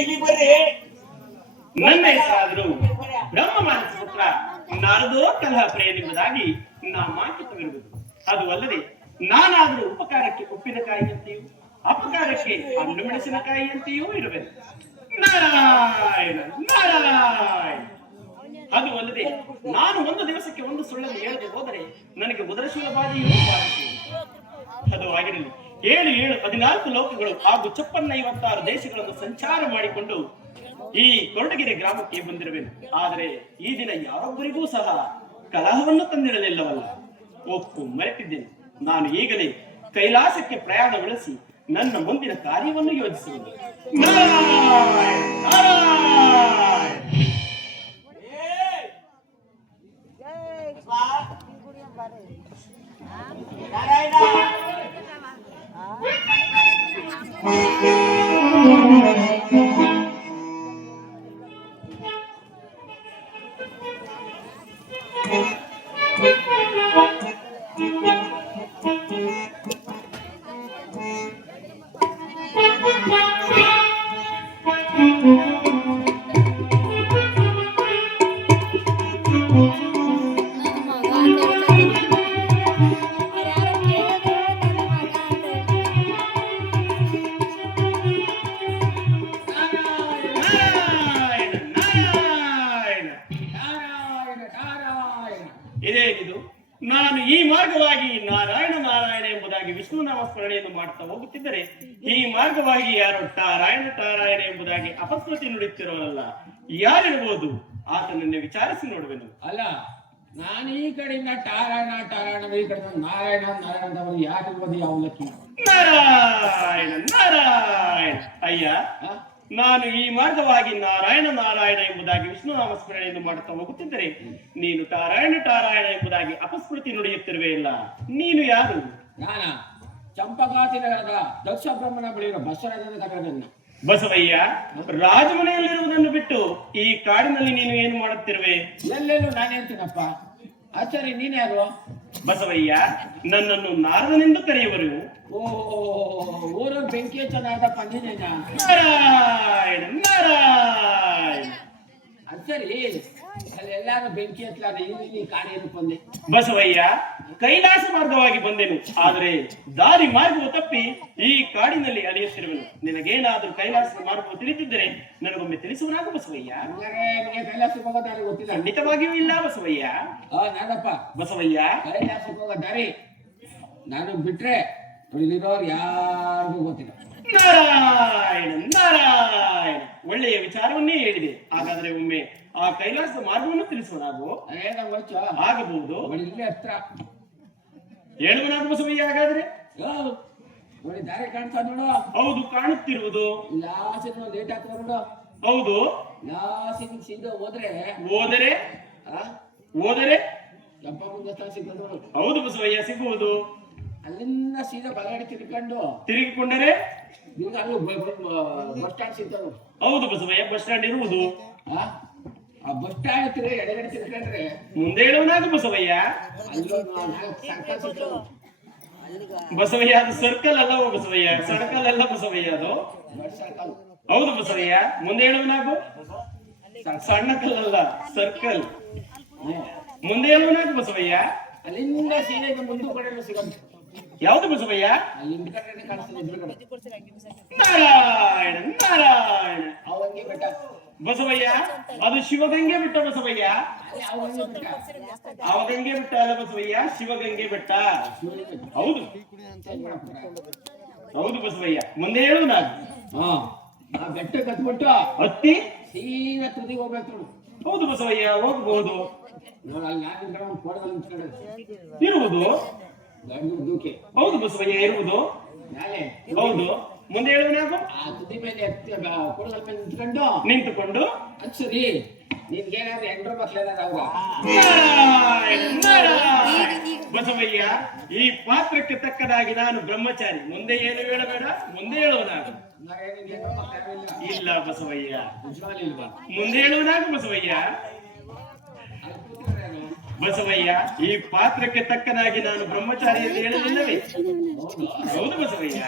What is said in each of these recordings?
ಇಲ್ಲಿ ಬರ್ರಿ. ನನ್ನ ಹೆಸರಾದರೂ ಬ್ರಹ್ಮ ಮಾನಸ ಪುತ್ರ ನಾರದೋ ಕಲಹ ಪ್ರೇಮಿಗಳಾಗಿ ನಾ ಮಾತುತ್ತಿರುವುದು. ಅದು ಅಲ್ಲದೆ ನಾನಾದರೂ ಉಪಕಾರಕ್ಕೆ ಉಪ್ಪಿನ ಕಾಯಿಯಂತೆಯೂ ಅಪಕಾರಕ್ಕೆ ಹಣ್ಣು ಮೆಣಸಿನಕಾಯಿಯಂತೆಯೂ ಇರಬೇಕು. ನಾರಾಯಣ ನಾರಾಯಣ. ಅದು ಅಲ್ಲದೆ ನಾನು ಒಂದು ದಿವಸಕ್ಕೆ ಒಂದು ಸುಳ್ಳನ್ನು ಹೇಳದೆ ಹೋದರೆ ನನಗೆ ಉದರಶೀಲ ಬಾಧೆಯೂ ಬಾಧಿಸುವುದು. ಅದು ಆಗಿರಲಿ 14 ಲೋಕಗಳು ಹಾಗೂ 56 ದೇಶಗಳನ್ನು ಸಂಚಾರ ಮಾಡಿಕೊಂಡು ಈ ಕೊರಟಗೆರೆ ಗ್ರಾಮಕ್ಕೆ ಬಂದಿರಬೇಕು. ಆದರೆ ಈ ದಿನ ಯಾರೊಬ್ಬರಿಗೂ ಸಹ ಕಲಹವನ್ನು ತಂದಿರಲಿಲ್ಲವಲ್ಲ. ಒಪ್ಪು ಮರೆತಿದ್ದೇನೆ. ನಾನು ಈಗಲೇ ಕೈಲಾಸಕ್ಕೆ ಪ್ರಯಾಣ ಬೆಳೆಸಿ ನನ್ನ ಮುಂದಿನ ಕಾರ್ಯವನ್ನು ಯೋಜಿಸುವುದು. ಇದೇನಿದು? ನಾನು ಈ ಮಾರ್ಗವಾಗಿ ನಾರಾಯಣ ನಾರಾಯಣ ಎಂಬುದಾಗಿ ವಿಷ್ಣು ನಾಮಸ್ಮರಣೆಯನ್ನು ಮಾಡ್ತಾ ಹೋಗುತ್ತಿದ್ದರೆ ಈ ಮಾರ್ಗವಾಗಿ ಯಾರು ಟಾರಾಯಣ ಟಾರಾಯಣ ಎಂಬುದಾಗಿ ಅಪಸ್ಮೃತಿ ನುಡಿಯುತ್ತಿರೋರಲ್ಲ, ಯಾರಿರಬಹುದು? ಆತನನ್ನೇ ವಿಚಾರಿಸಿ ನೋಡುವೆನು. ಅಲ್ಲ, ನಾನು ಈ ಕಡೆಯಿಂದ ಟಾರಾಯಣ ಟಾರಾಯಣ, ಈ ಕಡೆ ನಾರಾಯಣ ನಾರಾಯಣ ಯಾರಿರ್ಬೋದು? ಯಾವ ಲಕ್ಕಿ? ನಾರಾಯಣ ನಾರಾಯಣ. ಅಯ್ಯ, ನಾನು ಈ ಮಾರ್ಗವಾಗಿ ನಾರಾಯಣ ನಾರಾಯಣ ಎಂಬುದಾಗಿ ವಿಷ್ಣು ನಾಮಸ್ಮರಣೆಯನ್ನು ಮಾಡುತ್ತಾ ಹೋಗುತ್ತಿದ್ದರೆ ನೀನು ಟಾರಾಯಣ ಟಾರಾಯಣ ಎಂಬುದಾಗಿ ಅಪಸ್ಮೃತಿ ನುಡಿಯುತ್ತಿರುವೆ ಇಲ್ಲ. ನೀನು ಯಾರು? ನಾನ ಚಂಪಕಾತಿ ನಗರದ ದಕ್ಷ ಬ್ರಹ್ಮನ ಬಳಿಯಿರೋ ಬಸವರಾಜನ ತಗರನ್ನ. ಬಸವಯ್ಯ, ರಾಜಮನೆಯಲ್ಲಿರುವುದನ್ನು ಬಿಟ್ಟು ಈ ಕಾಡಿನಲ್ಲಿ ನೀನು ಏನು ಮಾಡುತ್ತಿರುವೆ? ಎಲ್ಲೆಲ್ಲೂ ನಾನು ಹೇಳ್ತೀನಪ್ಪ. ಆಚಾರ್ಯ, ನೀನ್ಯಾರು? ಬಸವಯ್ಯ, ನನ್ನನ್ನು ನಾರದನೆಂದು ಕರೆಯುವರು. ಓ, ಊರ ಬೆಂಕಿ ಚೆನ್ನಾದಪ್ಪ ನೀನೇನ? ನಾರಾಯಣ ನಾರಾಯಣ. ಸರಿ, ಅಲ್ಲಿ ಎಲ್ಲಾರು ಬೆಂಕಿ ಹತ್ಲಾರ ಈ ಕಾಡೇನು ಬಂದೆ? ಬಸವಯ್ಯ, ಕೈಲಾಸ ಮಾರ್ಗವಾಗಿ ಬಂದೆನು. ಆದರೆ ದಾರಿ ಮಾರ್ಗವು ತಪ್ಪಿ ಈ ಕಾಡಿನಲ್ಲಿ ಅಲಿಯುತ್ತಿರುವೆನು. ನಿನಗೇನಾದ್ರೂ ಕೈಲಾಸದ ಮಾರ್ಗವು ತಿಳಿದಿದ್ದರೆ ನನಗೊಮ್ಮೆ ತಿಳಿಸುವನಾಗು ಬಸವಯ್ಯ. ನಿಮಗೆ ಕೈಲಾಸಕ್ಕೆ ಹೋಗೋ ದಾರಿ ಗೊತ್ತಿಲ್ಲ? ಖಂಡಿತವಾಗಿಯೂ ಇಲ್ಲ ಬಸವಯ್ಯ. ನಾನಪ್ಪ ಬಸವಯ್ಯ, ಕೈಲಾಸಕ್ಕೆ ಹೋಗೋ ದಾರಿ ನಾನು ಬಿಟ್ರೆ ಇಲ್ಲಿರೋರು ಯಾರಿಗೂ ಗೊತ್ತಿಲ್ಲ. ನಾರಾಯಣ ನಾರಾಯಣ. ಒಳ್ಳೆಯ ವಿಚಾರವನ್ನೇ ಹೇಳಿದೆ. ಹಾಗಾದ್ರೆ ಒಮ್ಮೆ ಆ ಕೈಲಾಸದ ಮಾರ್ಗವನ್ನು ತಿಳಿಸುವನಾಗು. ಆಗಬಹುದು. ಇಲ್ಲಿ ಹತ್ರ ಹೇಳುವನಾಗು ಬಸವಯ್ಯ. ಹಾಗಾದ್ರೆ ನೋಡಿ, ದಾರಿ ಕಾಣ್ತಾ ನೋಡು. ಹೌದು, ಕಾಣುತ್ತಿರುವುದು. ಲಾಸಿನ ಲೇಟ್ ಆಗ್ತದೆ ನೋಡು. ಹೌದು, ಲಾಸಿನ ಸೀದಾ ಹೋದ್ರೆ ಹೋದರೆ ಹೋದರೆ ಕೆಂಪಮ್ಮ ದೇವಸ್ಥಾನ ಸಿಗ್ತದೆ ನೋಡು. ಹೌದು ಬಸವಯ್ಯ, ಸಿಗುವುದು. ಅಲ್ಲಿಂದ ಸೀದಾ ಬಲಗಡೆ ತಿರುಗಿಕೊಂಡರೆ ಅಲ್ಲಿ ಬಸ್ ಸ್ಟ್ಯಾಂಡ್ ಸಿಗ್ತದೆ. ಹೌದು ಬಸವಯ್ಯ, ಬಸ್ ಸ್ಟ್ಯಾಂಡ್ ಇರುವುದು. ಆ ಬಸ್ ಸ್ಟ್ಯಾಂಡ್ ತಿರುಗಿ ಎಡಗಡೆ ತಿರ್ಕೊಂಡ್ರೆ ಮುಂದೆ ಹೇಳುವನಾಗು ಬಸವಯ್ಯ. ಸರ್ಕಲ್ ಸಿಗ್ತದೆ. ಬಸವಯ್ಯ, ಅದು ಸರ್ಕಲ್ ಅಲ್ಲವೋ ಬಸವಯ್ಯ? ಸರ್ಕಲ್ ಅಲ್ಲ ಬಸವಯ್ಯ, ಅದು ಸರ್ಕಲ್. ಹೌದು ಬಸವಯ್ಯ, ಮುಂದೆ ಹೇಳುವನಾಗು. ಸಣ್ಣ ಕಲ್ಲಲ್ಲ, ಸರ್ಕಲ್. ಮುಂದೆ ಹೇಳುವನಾಗು ಬಸವಯ್ಯ. ಅಲ್ಲಿಂದ ಸೀದಾ ಮುಂದೆ ಕಡೆ ಸಿಗಂತ. ಯಾವುದು ಬಸವಯ್ಯ? ಅಲ್ಲಿ ಹಿಂದ್ ಕಡೆ ಕಾಣಿಸ್ತದೆ, ಎದುರು ಕಡೆ. ನಾರಾಯಣ ನಾರಾಯಣ. ಅವಂಗೆ ಬೆಟ್ಟ ಬಸವಯ್ಯ, ಅದು ಶಿವಗಂಗೆ ಬೆಟ್ಟ ಬಸವಯ್ಯ. ಅವಗಂಗೆ ಬೆಟ್ಟ ಅಲ್ಲ ಬಸವಯ್ಯ, ಶಿವಗಂಗೆ ಬೆಟ್ಟ. ಹೌದು ಹೌದು ಬಸವಯ್ಯ, ಮುಂದೆ ಹೇಳು. ನಾನು ಆ ಬೆಟ್ಟ ಕತ್ಬಿಟ್ಟು ಹತ್ತಿ ಸೀದಾ ತುದಿಗೆ ಹೋಗ್ಬೇಕು ನೋಡು. ಹೌದು ಬಸವಯ್ಯ, ಹೋಗಬಹುದು. ನೋಡು, ಅಲ್ಲಿ ನಾನು ಕೋಡದಲ್ಲಿ ನಿಂತ್ಕೊಂಡೆ ಇರುವುದು. ದೂಕೆ. ಹೌದು ಬಸವಯ್ಯ, ಇರುವುದು. ಹೌದು, ಮುಂದೆ ಹೇಳುವನಾಗು. ಆ ತುದಿ ಮೇಲೆ ಕೋಡದಲ್ಲಿ ಮೇಲೆ ನಿಂತುಕೊಂಡು ಸರಿ, ನಿನ್ಗೇನಾದ್ರು ಎಂಡ್ರ ಮಕ್ಳೇನಾದ್ರು ಬಸವಯ್ಯ, ಈ ಪಾತ್ರಕ್ಕೆ ತಕ್ಕದಾಗಿ ನಾನು ಬ್ರಹ್ಮಚಾರಿ. ಮುಂದೆ ಏನು ಹೇಳಬೇಡ, ಮುಂದೆ ಹೇಳುವನಾಗು. ಇಲ್ಲ ಬಸವಯ್ಯ, ಮುಂದೆ ಹೇಳುವನಾಗು ಬಸವಯ್ಯ. ಬಸವಯ್ಯ, ಈ ಪಾತ್ರಕ್ಕೆ ತಕ್ಕನಾಗಿ ನಾನು ಬ್ರಹ್ಮಚಾರಿ ಎಂದು ಹೇಳಲಿಲ್ಲವೇ? ಹೌದು ಬಸವಯ್ಯ.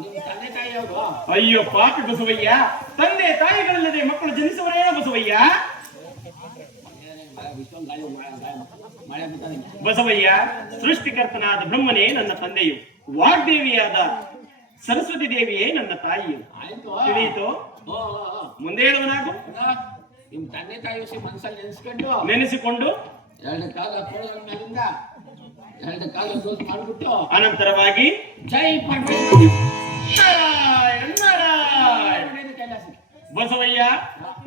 ನಿಮ್ ತಂದೆ ತಾಯಿ ಯಾವ್ದು? ಅಯ್ಯೋ ಪಾಪಿ ಬಸವಯ್ಯ, ತಂದೆ ತಾಯಿಗಳಲ್ಲದೆ ಮಕ್ಕಳು ಜನಿಸುವರೇ ಬಸವಯ್ಯ. ಇಷ್ಟೊಂದು ಮಳೆ ಬಿಟ್ಟದೆ. ಬಸವಯ್ಯ, ಸೃಷ್ಟಿಕರ್ತನಾದ ಬ್ರಹ್ಮನೇ ನನ್ನ ತಂದೆಯು, ವಾಗ್ದೇವಿಯಾದ ಸರಸ್ವತಿ ದೇವಿಯೇ ನನ್ನ ತಾಯಿಯು. ಆಯ್ತು. ತಿಳಿಯಿತು? ಓ, ಓ, ಓ. ಮುಂದೆ ಹೇಳುವನಾಗು. ನಿಮ್ ತಂದೆ ತಾಯಿ ಮನಸ್ಸಲ್ಲಿ ನೆನೆಸಿಕೊಂಡು ಎರಡು ಕಾಲ ಕೋಳದ ಮೇಲಿಂದ ಎರಡು ಕಾಲ ದೋಷ ಮಾಡ್ಬಿಟ್ಟು ಅನಂತರವಾಗಿ ಜೈ ಪರಮೇಶ್ವರ ನಾರಾಯಣ ನಾರಾಯಣ. ಕೈಲಾಸ. ಬಸವಯ್ಯ,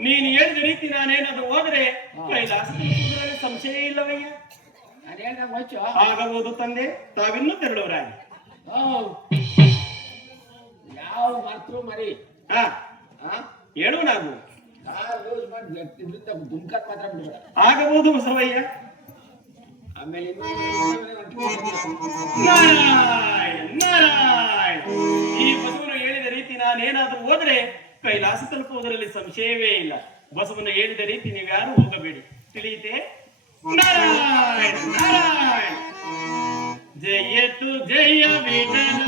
ನೀನು ಹೇಳಿದ ರೀತಿ ನಾನೇನಾದ್ರೂ ಹೋದರೆ ಕೈಲಾಸ ತಲುಪುವುದರಲ್ಲಿ ಸಂಶಯ ಇಲ್ಲವಯ್ಯ. ನಾನು ಹೇಳ್ದಾಗ ಹೋಯ್ತು. ಆಗಬಹುದು ತಂದೆ, ತಾವಿನ್ನೂ ತೆರಳುವರಾಗಿ. ಓ, ಯಾವ ಮಾತ್ರ ಮರಿ ಹಾ ಹೇಳು. ನಾವು ಯೂಸ್ ಮಾಡಿ ದುಮ್ಕತ್ ಮಾತ್ರ ಬಿಡಬೇಡ. ಆಗಬಹುದು ಬಸವಯ್ಯ. ಆಮೇಲೆ ನಾರಾಯಣ ನಾರಾಯಣ. ಈ ಬಸವನು ಹೇಳಿದ ರೀತಿ ನಾನೇನಾದ್ರೂ ಹೋದರೆ ಕೈಲಾಸ ತಲುಪುವುದರಲ್ಲಿ ಸಂಶಯವೇ ಇಲ್ಲ. ಬಸವನು ಹೇಳಿದ ರೀತಿ ನೀವ್ಯಾರು ಹೋಗಬೇಡಿ. ತಿಳಿಯಿತೆ? ನಾರಾಯಣ ನಾರಾಯಣ. ಜಯತು ಜಯ ವಿಠಲ